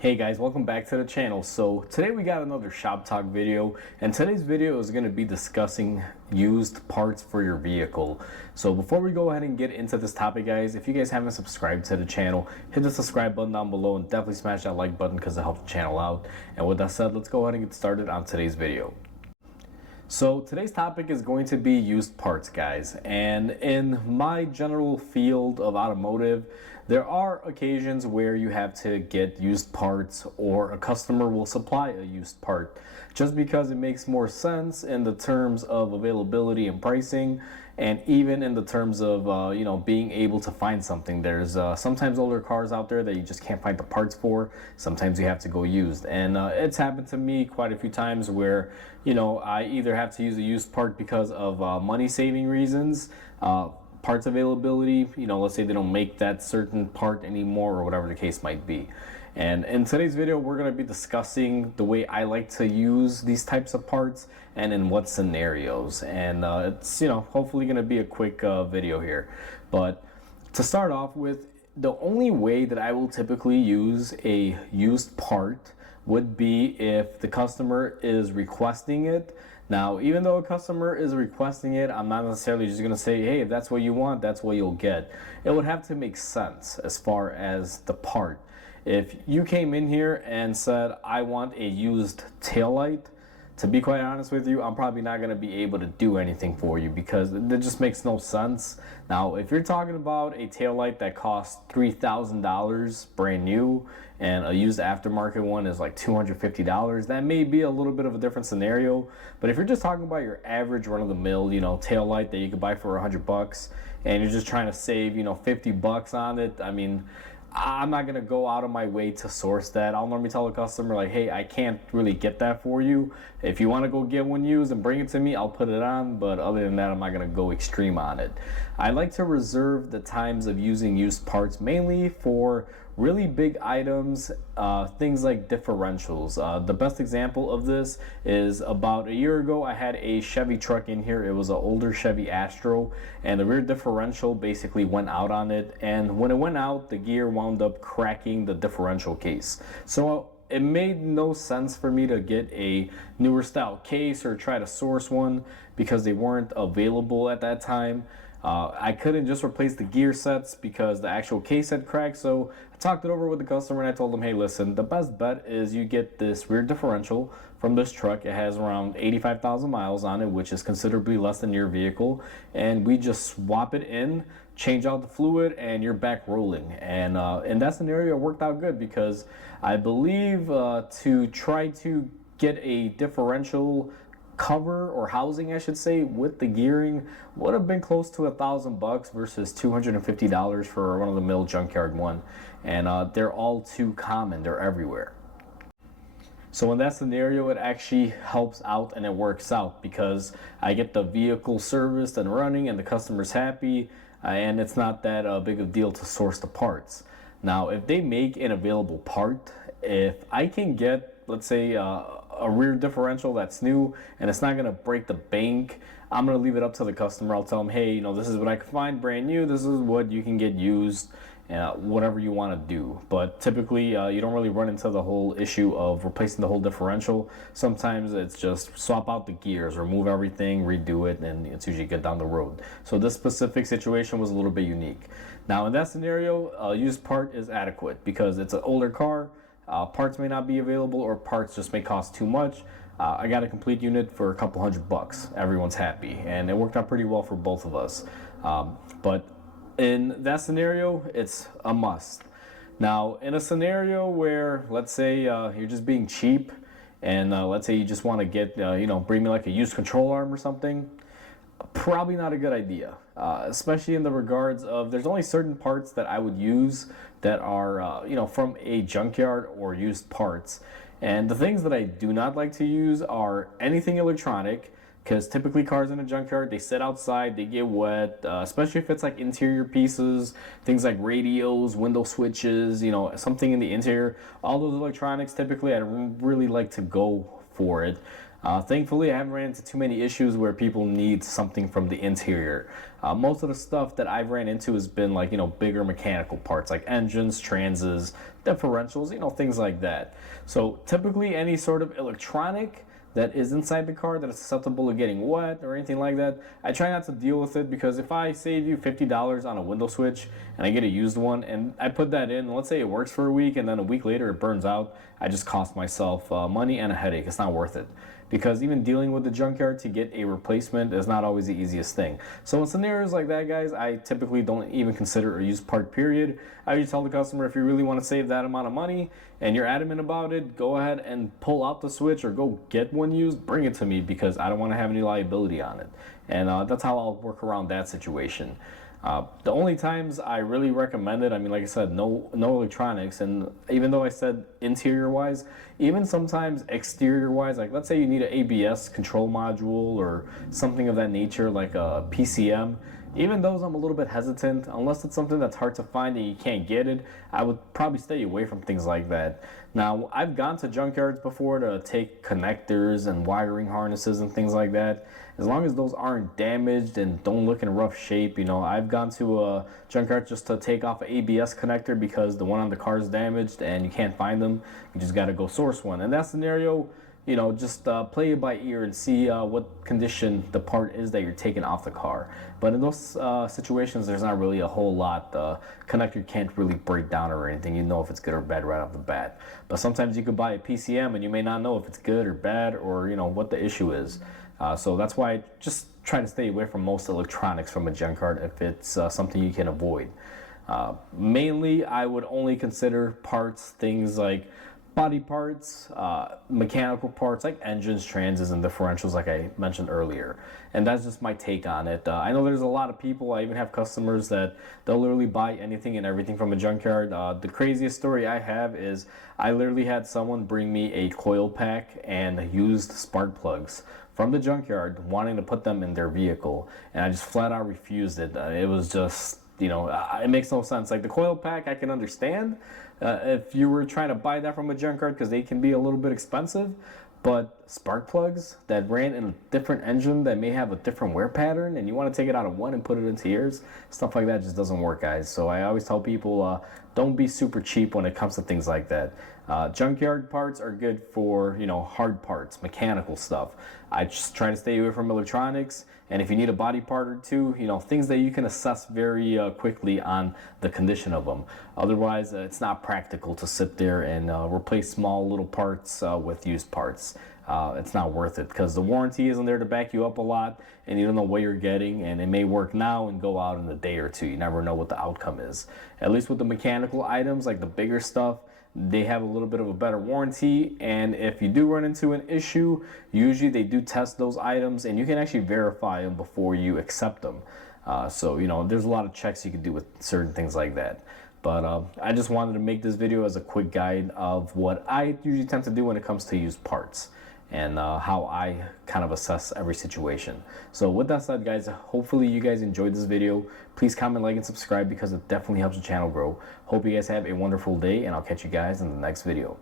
Hey guys, welcome back to the channel. So today we got another shop talk video, and today's video is going to be discussing used parts for your vehicle. So before we go ahead and get into this topic, guys, if you guys haven't subscribed to the channel, hit the subscribe button down below and definitely smash that like button because it helps the channel out. And with that said, let's go ahead and get started on today's video. So today's topic is going to be used parts, guys, and in my general field of automotive, there are occasions where you have to get used parts or a customer will supply a used part just because it makes more sense in the terms of availability and pricing, and even in the terms of being able to find something. There's sometimes older cars out there that you just can't find the parts for. Sometimes you have to go used, and it's happened to me quite a few times where I either have to use a used part because of money saving reasons, parts availability, let's say they don't make that certain part anymore or whatever the case might be. And in today's video, we're going to be discussing the way I like to use these types of parts and in what scenarios. And it's hopefully going to be a quick video here. But to start off with, the only way that I will typically use a used part would be if the customer is requesting it. Now, even though a customer is requesting it, I'm not necessarily just going to say, hey, if that's what you want, that's what you'll get. It would have to make sense as far as the part. If you came in here and said, I want a used taillight, to be quite honest with you, I'm probably not going to be able to do anything for you because it just makes no sense. Now, if you're talking about a taillight that costs $3,000 brand new and a used aftermarket one is like $250, that may be a little bit of a different scenario. But if you're just talking about your average run-of-the-mill, taillight that you could buy for $100 and you're just trying to save, $50 on it, I mean, I'm not gonna go out of my way to source that. I'll normally tell a customer like, hey, I can't really get that for you. If you want to go get one used and bring it to me, I'll put it on, but other than that, I'm not gonna go extreme on it. I like to reserve the times of using used parts mainly for really big items, things like differentials. The best example of this is about a year ago, I had a Chevy truck in here. It was an older Chevy Astro, and the rear differential basically went out on it. And when it went out, the gear wound up cracking the differential case. So it made no sense for me to get a newer style case or try to source one because they weren't available at that time. I couldn't just replace the gear sets because the actual case had cracked, so I talked it over with the customer and I told them, hey, listen, the best bet is you get this rear differential from this truck. It has around 85,000 miles on it, which is considerably less than your vehicle, and we just swap it in, change out the fluid, and you're back rolling. And in that scenario, it worked out good because I believe to try to get a differential cover or housing, I should say, with the gearing would have been close to $1,000 versus $250 for a run-of-the-mill junkyard one. And they're all too common. They're everywhere. So in that scenario, it actually helps out and it works out because I get the vehicle serviced and running and the customer's happy, and it's not that big of a deal to source the parts. Now, if they make an available part, if I can get, let's say, a rear differential that's new and it's not going to break the bank, I'm going to leave it up to the customer. I'll tell them, hey, this is what I can find brand new. This is what you can get used, whatever you want to do. But typically, you don't really run into the whole issue of replacing the whole differential. Sometimes it's just swap out the gears, remove everything, redo it, and it's usually good down the road. So this specific situation was a little bit unique. Now, in that scenario, a used part is adequate because it's an older car. Parts may not be available or parts just may cost too much. I got a complete unit for a couple $100. Everyone's happy, and it worked out pretty well for both of us. But in that scenario, it's a must. Now, in a scenario where, let's say, you're just being cheap, and let's say you just want to get, bring me like a used control arm or something, probably not a good idea, especially in the regards of there's only certain parts that I would use that are from a junkyard or used parts. And the things that I do not like to use are anything electronic, because typically cars in a junkyard, they sit outside, they get wet, especially if it's like interior pieces, things like radios, window switches, something in the interior. All those electronics, typically I really like to go for it. Thankfully, I haven't ran into too many issues where people need something from the interior. Most of the stuff that I've ran into has been like, bigger mechanical parts like engines, transes, differentials, things like that. So typically any sort of electronic that is inside the car that is susceptible to getting wet or anything like that, I try not to deal with it, because if I save you $50 on a window switch and I get a used one and I put that in, let's say it works for a week and then a week later it burns out, I just cost myself money and a headache. It's not worth it, because even dealing with the junkyard to get a replacement is not always the easiest thing. So in scenarios like that, guys, I typically don't even consider a used part, period. I just tell the customer, if you really want to save that amount of money and you're adamant about it, go ahead and pull out the switch or go get one used, bring it to me, because I don't want to have any liability on it. And that's how I'll work around that situation. The only times I really recommend it, I mean, like I said, no electronics. And even though I said interior wise, even sometimes exterior wise, like let's say you need an ABS control module or something of that nature, like a PCM. Even those I'm a little bit hesitant. Unless it's something that's hard to find and you can't get it, I would probably stay away from things like that. Now, I've gone to junkyards before to take connectors and wiring harnesses and things like that. As long as those aren't damaged and don't look in rough shape, I've gone to a junkyard just to take off an ABS connector because the one on the car is damaged and you can't find them. You just got to go source one. In that scenario, just play it by ear and see what condition the part is that you're taking off the car. But in those situations, there's not really a whole lot. The connector can't really break down or anything. You know if it's good or bad right off the bat. But sometimes you could buy a PCM and you may not know if it's good or bad, or what the issue is. So that's why I just try to stay away from most electronics from a junkyard if it's something you can avoid. Mainly, I would only consider parts, things like body parts, mechanical parts like engines, transits, and differentials, like I mentioned earlier. And that's just my take on it. I know there's a lot of people, I even have customers that they'll literally buy anything and everything from a junkyard. The craziest story I have is I literally had someone bring me a coil pack and used spark plugs from the junkyard, wanting to put them in their vehicle, and I just flat out refused it. It was just, it makes no sense. Like the coil pack, I can understand if you were trying to buy that from a junkyard, because they can be a little bit expensive. But spark plugs that ran in a different engine that may have a different wear pattern, and you want to take it out of one and put it into yours, stuff like that just doesn't work, guys. So I always tell people, don't be super cheap when it comes to things like that. Junkyard parts are good for, hard parts, mechanical stuff. I just try to stay away from electronics. And if you need a body part or two, things that you can assess very quickly on the condition of them. Otherwise, it's not practical to sit there and replace small little parts with used parts. It's not worth it, because the warranty isn't there to back you up a lot, and you don't know what you're getting, and it may work now and go out in a day or two. You never know what the outcome is. At least with the mechanical items, like the bigger stuff, they have a little bit of a better warranty, and if you do run into an issue, usually they do test those items and you can actually verify them before you accept them. So there's a lot of checks you can do with certain things like that. But I just wanted to make this video as a quick guide of what I usually tend to do when it comes to used parts, and how I kind of assess every situation. So with that said, guys, hopefully you guys enjoyed this video. Please comment, like, and subscribe, because it definitely helps the channel grow. Hope you guys have a wonderful day, and I'll catch you guys in the next video.